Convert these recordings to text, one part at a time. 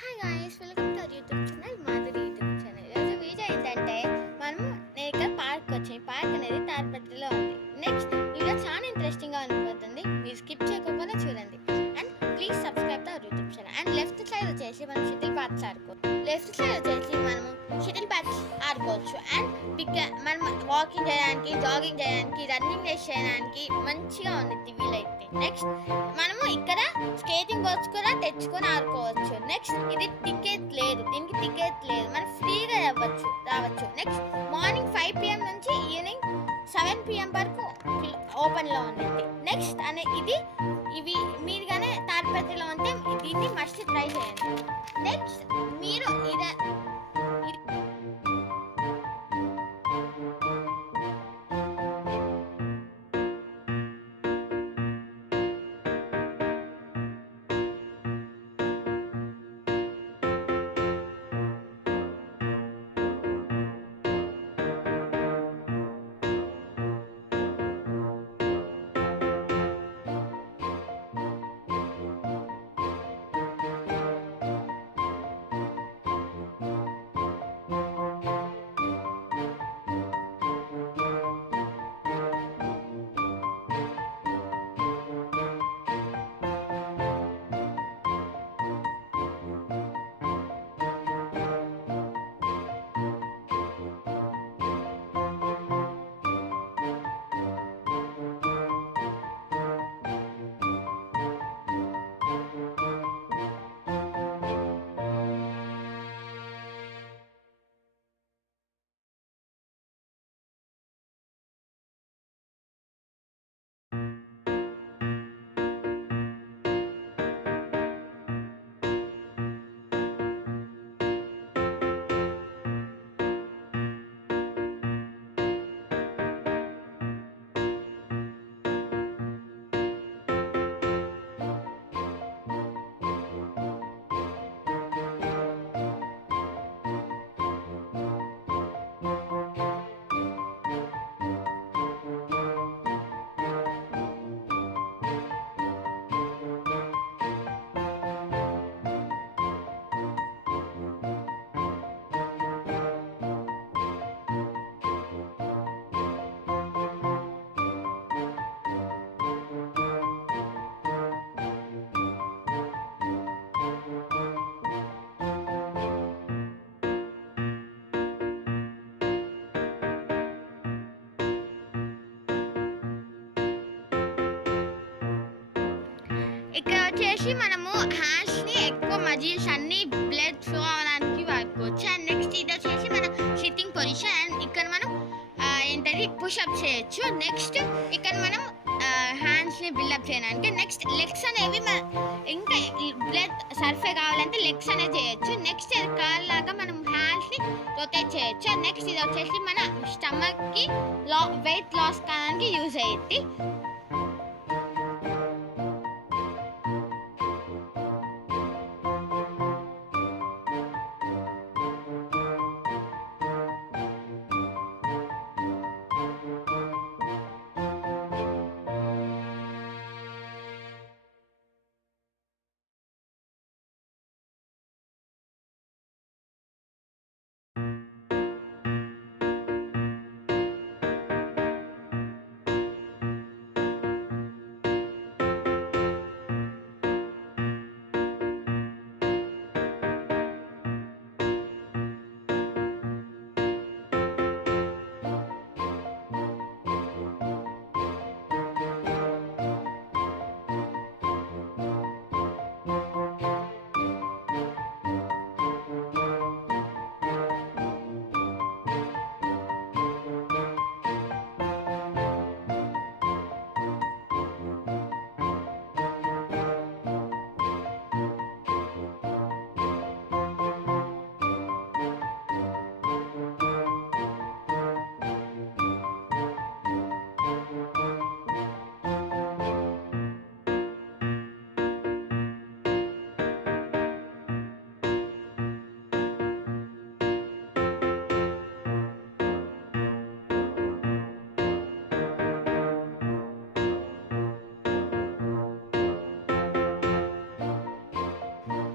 Hi guys, welcome to our YouTube channel, Madhuri YouTube channel. ఈరోజు video ఏంటంటే నేను ఇక్కడ పార్క్ వచ్చాను. పార్క్ అనేది తాడిపత్రిలో ఉంది. నెక్స్ట్ వీడియో చాలా ఇంట్రెస్టింగ్గా ఉండిపోతుంది. మీరు స్కిప్ చేయకుండా చూడండి. And please subscribe to our YouTube channel. And left side వచ్చేసి మనం షటిల్ బ్యాట్స్ ఆడుకోవచ్చు. లెఫ్ట్ సైడ్ వచ్చేసి మనము షటిల్ బ్యాట్స్ ఆడుకోవచ్చు. అండ్ మనం వాకింగ్ చేయడానికి, జాగింగ్ చేయడానికి, రన్నింగ్ రేస్ చేయడానికి మంచిగా ఉంది వీలైతే. నెక్స్ట్ మనము ఇక్కడ స్కేటింగ్ బోర్డ్స్ కూడా తెచ్చుకొని ఆడుకోవచ్చు. నెక్స్ట్ ఇది టికెట్ లేదు, దీనికి టికెట్ లేదు, మనం ఫ్రీగా రావచ్చు. నెక్స్ట్ మార్నింగ్ 5 PM నుంచి ఈవినింగ్ 7 PM వరకు ఓపెన్లో ఉంటుంది. నెక్స్ట్ ఇవి మీరు కానీ తాడిపత్రిలో ఉంటే దీన్ని మస్ట్ ట్రై చేయండి. నెక్స్ట్ మీరు ఇక్కడ వచ్చేసి మనము హ్యాండ్స్ని ఎక్కువ మజిల్స్ అన్ని బ్లడ్ ఫ్లో అవడానికి వాడుకోవచ్చు. అండ్ నెక్స్ట్ ఇది వచ్చేసి మన సిట్టింగ్ పొజిషన్. అండ్ ఇక్కడ మనం ఏంటది పుషప్ చేయొచ్చు. నెక్స్ట్ ఇక్కడ మనం హ్యాండ్స్ని బిల్డప్ చేయడానికి. నెక్స్ట్ లెగ్స్ అనేవి ఇంకా బ్లడ్ సర్ఫే కావాలంటే లెగ్స్ అనేది చేయొచ్చు. నెక్స్ట్ కాల్ లాగా మనం హ్యాండ్స్ని రొటేట్ చేయొచ్చు. అండ్ నెక్స్ట్ ఇది వచ్చేసి మన స్టమక్కి వెయిట్ లాస్ కావడానికి యూజ్ అయ్యింది.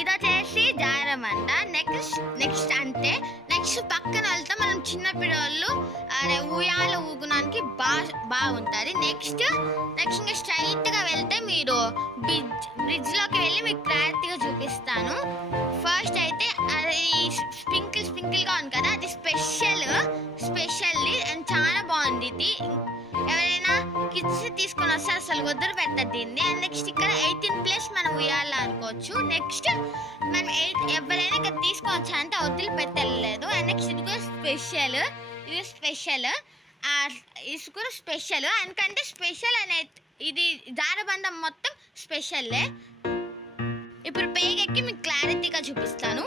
ఇది వచ్చేసి జారమంట. నెక్స్ట్ అంటే నెక్స్ట్ పక్కన వెళ్తే మనం చిన్న పిల్లలు ఉయ్యాల ఊగడానికి బాగుంటుంది. నెక్స్ట్ ఇంకా స్ట్రైట్గా వెళ్తే మీరు బ్రిడ్జ్లోకి వెళ్ళి మీకు క్లారిటీగా చూపిస్తాను. ఫస్ట్ అయితే అది స్ప్రింకిల్గా ఉంది కదా, అది స్పెషల్లీ అండ్ చాలా బాగుంది. ఇది ఎవరైనా కిడ్స్ తీసుకొని వస్తే అసలు వదిలి పెట్టద్దు దీన్ని. అండ్ నెక్స్ట్ ఇక్కడ 18+ మనం ఉయ్యాలి అనుకోవచ్చు. నెక్స్ట్ మనం ఎవరైనా ఇక్కడ తీసుకోవచ్చు అంటే వదిలి పెట్టలేదు. అండ్ నెక్స్ట్ ఇది కూడా స్పెషల్ ఎందుకంటే స్పెషల్ అనేది ఇది జారబంధం మొత్తం స్పెషల్లే. ఇప్పుడు పైకెక్కి మీకు క్లారిటీగా చూపిస్తాను.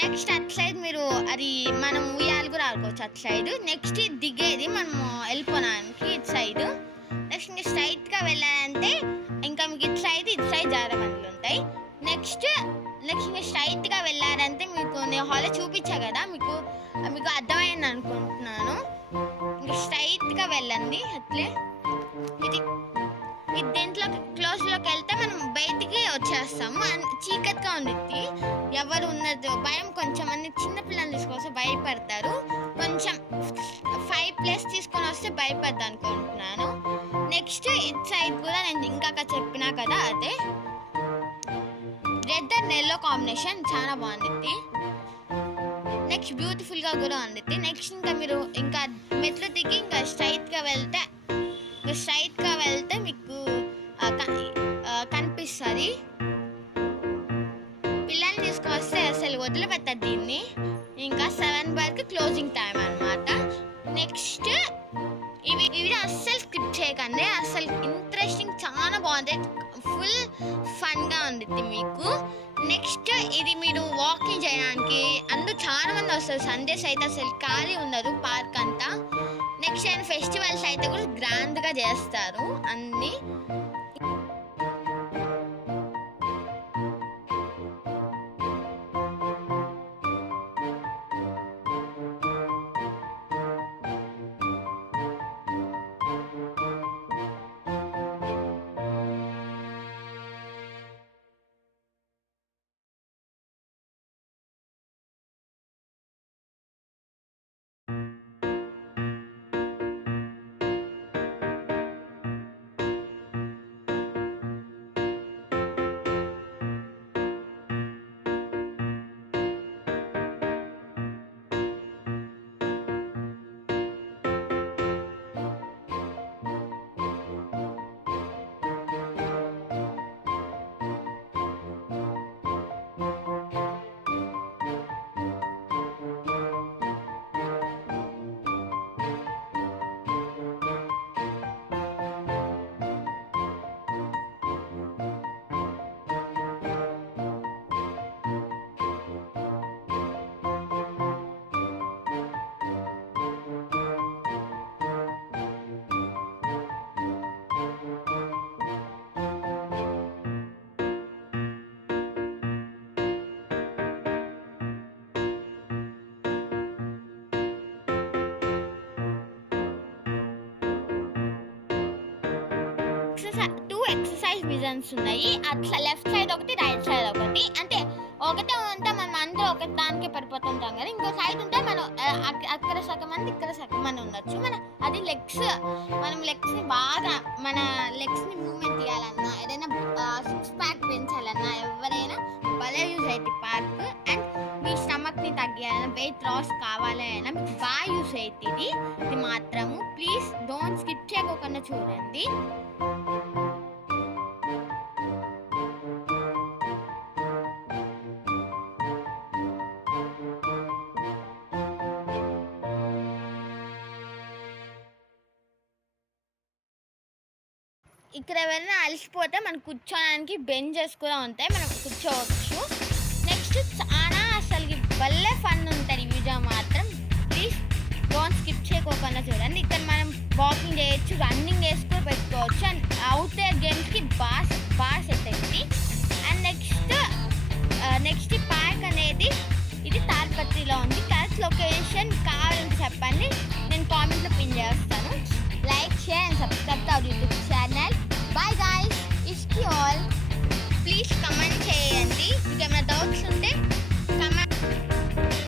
నెక్స్ట్ అటు సైడ్ మీరు అది మనం ఉయ్యాలు కూడా ఆడుకోవచ్చు అటు సైడ్. నెక్స్ట్ దిగేది మనము వెళ్ళిపోవడానికి ఇటు సైడ్. నెక్స్ట్ ఇంకా స్ట్రైట్గా వెళ్ళాలంటే ఇంకా మీకు ఇటు సైడ్ జారబందులు ఉంటాయి. నెక్స్ట్ ఇంకా స్ట్రైట్గా వెళ్ళారంటే మీకు నేను హాల్లో చూపించా కదా, మీకు అర్థమైంది అనుకుంటున్నాను. ఇంకా స్ట్రైట్గా వెళ్ళండి. అట్లే ఇది దీంట్లో క్లోజ్లోకి వెళ్తే మనం బయటికి వచ్చేస్తాము. చీకటిగా ఉండిద్ది, ఎవరు ఉన్నది భయం. కొంచెం మంది చిన్నపిల్లలు తీసుకొస్తే భయపడతారు. కొంచెం 5+ తీసుకొని వస్తే భయపడతా అనుకుంటున్నాను. నెక్స్ట్ ఇట్ సైడ్ కూడా నేను ఇంకాక చెప్పినా కదా, అదే రెడ్ అండ్ ఎల్లో కాంబినేషన్ చాలా బాగుంది. నెక్స్ట్ బ్యూటిఫుల్గా కూడా ఉంది. నెక్స్ట్ ఇంకా మీరు ఇంకా మెట్లు దిగి ఇంకా స్ట్రైట్గా వెళ్తే మీకు కనిపిస్తుంది. పిల్లల్ని తీసుకొస్తే అసలు వదిలిపెట్టదు దీన్ని. ఇంకా 7 వరకు క్లోజింగ్ టైం అన్నమాట. నెక్స్ట్ ఇవి అస్సలు స్కిప్ చేయకండి, అసలు ఇంట్రెస్టింగ్ చాలా బాగుంది, ఫుల్ ఫన్గా ఉంది మీకు. నెక్స్ట్ ఇది మీరు వాకింగ్ చేయడానికి అందరూ చాలా మంది వస్తారు. సండేస్ అయితే అసలు ఖాళీ ఉండదు పార్క్ అంతా. నెక్స్ట్ అండ్ ఫెస్టివల్స్ అయితే కూడా గ్రాండ్గా చేస్తారు అన్నీ. ఎక్సర్సైజ్ విజన్స్ ఉన్నాయి. అట్లా లెఫ్ట్ సైడ్ ఒకటి, రైట్ సైడ్ ఒకటి. అంటే ఒకటే ఉంటే మనం అందరూ ఒక దానికే పడిపోతుంటాం కదా. ఇంకో సైడ్ ఉంటే మనం అక్కడ సగం మంది ఇక్కడ సగం మంది ఉండొచ్చు. అది మనం లెగ్స్ని బాగా మన లెగ్స్ని మూవ్మెంట్ చేయాలన్నా, ఏదైనా 6 ప్యాక్ పెంచాలన్నా ఎవరైనా భలే యూజ్ అవుతుంది పార్క్. అండ్ మీ స్టమక్ని తగ్గాలన్నా, వెయిట్ లాస్ కావాలన్నా మీకు బాగా యూజ్ అవుతుంది. ఇది మాత్రము ప్లీజ్ డోంట్ స్కిప్ చేయకుండా చూడండి. ఇక్కడ ఎవరైనా అలసిపోతే మనం కూర్చోడానికి బెంచెస్ కూడా ఉంటాయి, మనం కూర్చోవచ్చు. నెక్స్ట్ చాలా అసలు భలే ఫన్ ఉంటుంది వీడియో మాత్రం. ప్లీజ్ డోంట్ స్కిప్ చేయకుండా చూడండి. ఇక్కడ మనం వాకింగ్ చేయొచ్చు, రన్నింగ్ వేసుకొని పెట్టుకోవచ్చు. అండ్ అవుట్డోర్ గేమ్స్కి బాగా